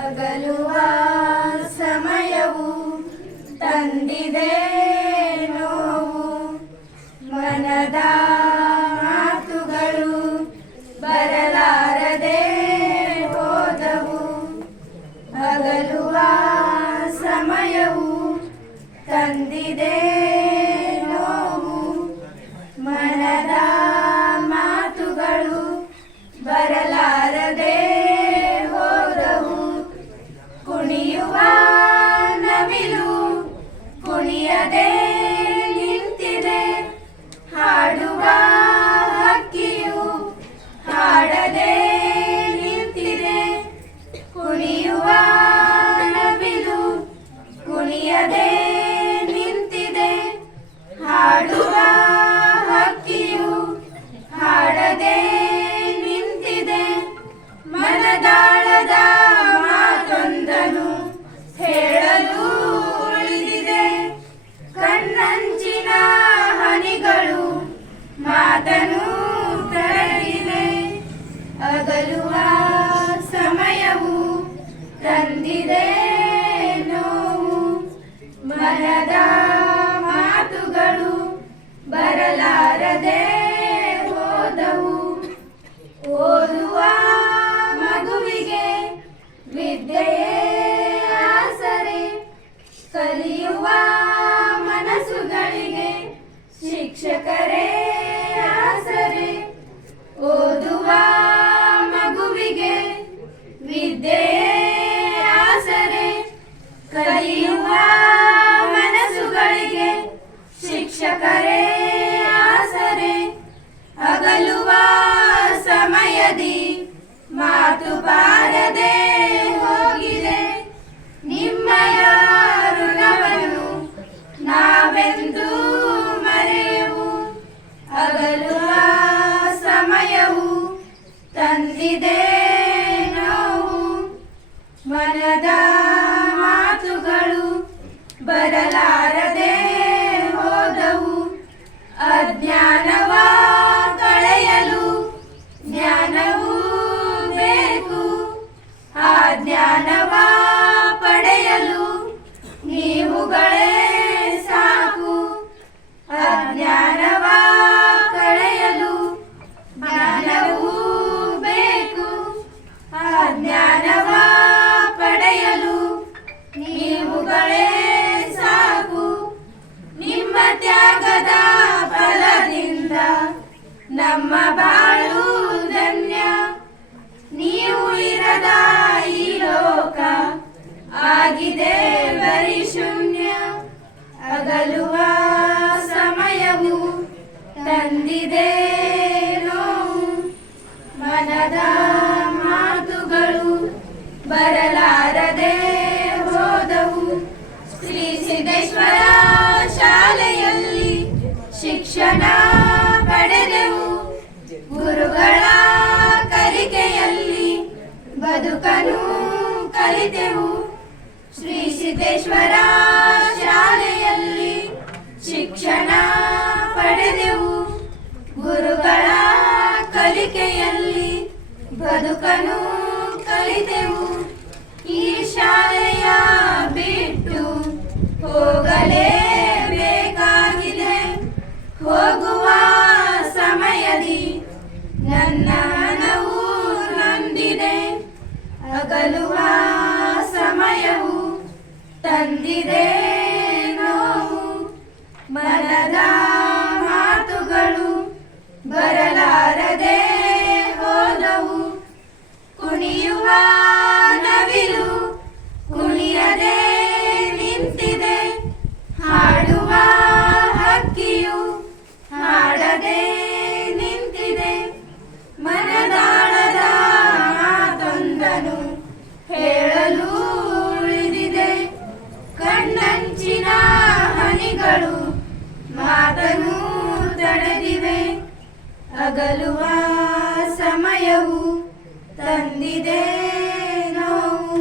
ಅಗಲುವ ಸಮಯವು ತಂದಿದೆ ನೋವು, ಮನದ ಮಾತುಗಳು ಬರಲಾರದೆ ಹೋದವು. ಅಗಲುವ ಸಮಯವು ತಂದಿದೆ ನೋವು, ಮನದ ಮಾತುಗಳು ಬರಲಾರದೆ ಹೋದವು. ಕುಣಿಯುವ ನವಿಲು ಕುಣಿಯದೆ ನಿಂತಿದೆ, ಹಾಡುವ ಹಕ್ಕಿಯು ಹಾಡದೆ ನಿಂತಿದೆ. ಕುಣಿಯುವ ನವಿಲು ಕುಣಿಯದೆ ನಿಂತಿದೆ, ಹಾಡುವ ಹಕ್ಕಿಯು ಹಾಡದೆ ನಿಂತಿದೆ. ಮನದಾಳದ ಮಾತೊಂದನು ಹೇಳಲು ಉಳಿದಿದೆ, ಕಣ್ಣಂಚಿನ ಹನಿಗಳು ಮಾತನು ತಡೆದಿದೆ. ಅಗಲುವ ಸಮಯವು ತಂದಿದೆ ನೋವು, ಮನದ ಮಾತುಗಳು ಬರಲಾರದೆ ಹೋದವು. ಓದುವ ಮಗುವಿಗೆ ವಿದ್ಯೆಯೇ ಆಸರೆ, ಕಲಿಯುವ ಮನಸ್ಸುಗಳಿಗೆ ಶಿಕ್ಷಕರೇ ಆಸರೆ. ಓದುವ ಮಗುವಿಗೆ ವಿದ್ಯೆಯೇ ಆಸರೆ, ಕಲಿಯುವ ಮನಸ್ಸುಗಳಿಗೆ ಶಿಕ್ಷಕರೇ ಆಸರೆ. ಅಗಲುವ ಸಮಯದಿ ಮಾತು ಬಾರದೆ ಹೋಗಿದೆ, ನಿಮ್ಮಯ ಋಣವನ್ನು ನಾವೆಂದು ಮರೆಯುವು. ಅಗಲುವ ಸಮಯವು ತಂದಿದೆ ನೋವು, ಮನದ ಮಾತುಗಳು ಬರಲಾರದೆ ಹೋದವು. ಅಜ್ಞಾನವ ಕಳೆಯಲು ಜ್ಞಾನವೂ ಬೇಕು, ಆ ಜ್ಞಾನವ ಪಡೆಯಲು ನೀವುಗಳೇ ಸಾಕು. ಅಜ್ಞಾನವ ಕಳೆಯಲು ಜ್ಞಾನವೂ ಬೇಕು, ಆ ಜ್ಞಾನವ ಪಡೆಯಲು ನೀವುಗಳೇ ಸಾಕು. ನಿಮ್ಮ ತ್ಯಾಗದ ಫಲದಿಂದ ನಮ್ಮ ಬಾಳು ಧನ್ಯ, ನೀವು ಇರದ ಈ ಲೋಕ ಆಗಿದೆ ಬರಿ ಶೂನ್ಯ. ಅಗಲುವ ಸಮಯವು ತಂದಿದೆ ನೋವು, ಮನದ ಮಾತುಗಳು ಬರಲಾರದೆ ಹೋದವು. ಶ್ರೀ ಸಿದ್ದೇಶ್ವರ ಶಾಲೆಯಲ್ಲಿ ಶಿಕ್ಷಣ ಪಡೆದೆವು, ಗುರುಗಳ ಕಲಿಕೆಯಲ್ಲಿ ಬದುಕನ್ನು ಕಲಿತೆವು. ಶ್ರೀ ಸಿದ್ದೇಶ್ವರ ಶಾಲೆಯಲ್ಲಿ ಶಿಕ್ಷಣ ಪಡೆದೆವು, ಗುರುಗಳ ಕಲಿಕೆಯಲ್ಲಿ ಬದುಕನ್ನು ಕಲಿತೆವು. ಈ ಶಾಲೆಯ ಬಿಟ್ಟು ಹೋಗಲೇಬೇಕಾಗಿದೆ, ಹೋಗುವ ಸಮಯದಿ ನನ್ನ ಮನವು ನೊಂದಿದೆ. ಅಗಲುವ ಸಮಯವು ತಂದಿದೆ ನೋವು, ಮನದ ಮಾತುಗಳು ಬರಲಾರದೆ ಹೋದವು. ಕುಣಿಯುವ ನವಿಲು ಕುಣಿಯದೆ ನಿಂತಿದೆ, ಹಾಡುವ ಹಕ್ಕಿಯು ಹಾಡದೆ ನಿಂತಿದೆ. ಮನದಾಳದ ಮಾತೊಂದನು ಹೇಳಲು ಉಳಿದಿದೆ, ಕಣ್ಣಂಚಿನ ಹನಿಗಳು ಮಾತನು ತಡೆದಿವೆ. ಅಗಲುವ ಸಮಯವು ತಂದಿದೆ ನೋವು,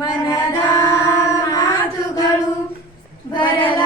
ಮನದ ಮಾತುಗಳು ಬರಲ